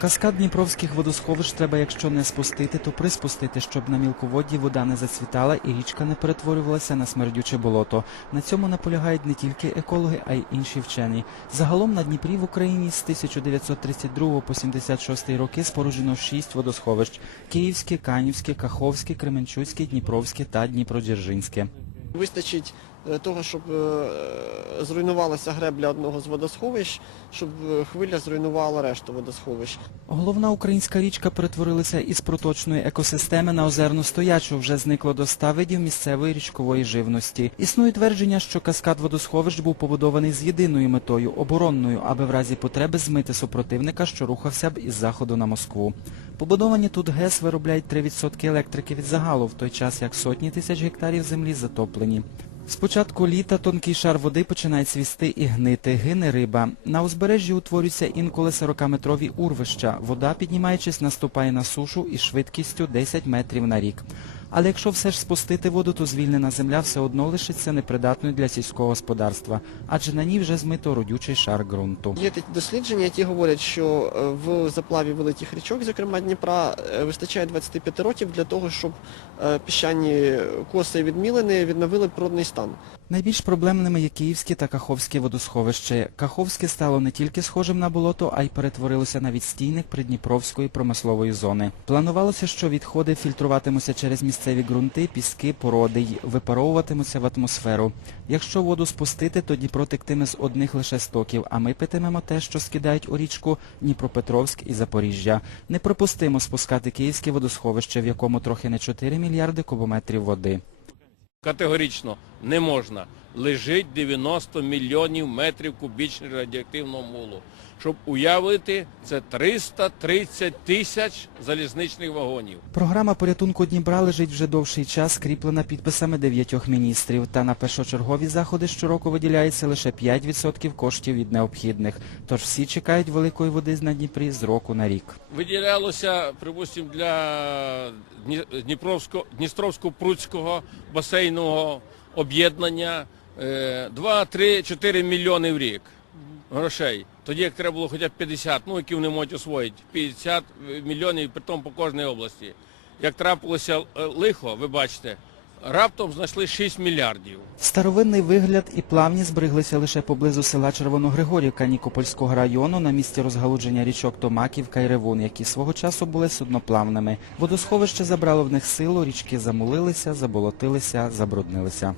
Каскад дніпровських водосховищ треба, якщо не спустити, то приспустити, щоб на мілководді вода не зацвітала і річка не перетворювалася на смердюче болото. На цьому наполягають не тільки екологи, а й інші вчені. Загалом на Дніпрі в Україні з 1932 по 76 роки споруджено шість водосховищ: Київське, Канівське, Каховське, Кременчуцьке, Дніпровське та Дніпродзержинське. Вистачить е, того, щоб е, зруйнувалася гребля одного з водосховищ, щоб е, хвиля зруйнувала решту водосховищ. Головна українська річка перетворилася із проточної екосистеми на озерну стоячу. Вже зникло до ста видів місцевої річкової живності. Існує твердження, що каскад водосховищ був побудований з єдиною метою оборонною, аби в разі потреби змити супротивника, що рухався б із заходу на Москву. Побудовані тут ГЕС виробляють 3% електрики від загалу, в той час як сотні тисяч гектарів землі затоплені. З початку літа тонкий шар води починає цвісти і гнити, гине риба. На узбережжі утворюються інколи 40-метрові урвища. Вода, піднімаючись, наступає на сушу із швидкістю 10 метрів на рік. Але якщо все ж спустити воду, то звільнена земля все одно лишиться непридатною для сільського господарства, адже на ній вже змито родючий шар ґрунту. Є такі дослідження, які говорять, що е, в заплаві великих річок, зокрема Дніпра, е, вистачає 25 років для того, щоб е, піщані коси і відмілини відновили природний стан. Найбільш проблемними є Київське та Каховське водосховище. Каховське стало не тільки схожим на болото, а й перетворилося на відстійник Придніпровської промислової зони. Планувалося, що відходи фільтруватимуться через місцеві ґрунти, піски, породи й випаровуватимуться в атмосферу. Якщо воду спустити, то Дніпро тектиме з одних лише стоків, а ми питимемо те, що скидають у річку Дніпропетровськ і Запоріжжя. Неприпустимо спускати Київське водосховище, в якому трохи не 4 мільярди кубометрів води. Категорично не можна. Лежить 90 мільйонів метрів кубічних радіоактивного мулу. Щоб уявити, це 330 тисяч залізничних вагонів. Програма порятунку Дніпра лежить вже довший час, скріплена підписами дев'ятьох міністрів. Та на першочергові заходи щороку виділяється лише 5% коштів від необхідних. Тож всі чекають великої води на Дніпрі з року на рік. Виділялося, припустимо, для Дні- Дніпровського, Дністровсько-Прудського басейнового об'єднання 2, 3, 4 мільйони в рік грошей. Тоді як треба було хоча б 50, ну які вони можуть освоїти, 50 мільйонів, при тому по кожній області. Як трапилося е, лихо, ви бачите, раптом знайшли 6 мільярдів. Старовинний вигляд і плавні збереглися лише поблизу села Червоногригорівка Нікопольського району на місці розгалудження річок Томаківка і Ревун, які свого часу були судноплавними. Водосховище забрало в них силу, річки замулилися, заболотилися, забруднилися.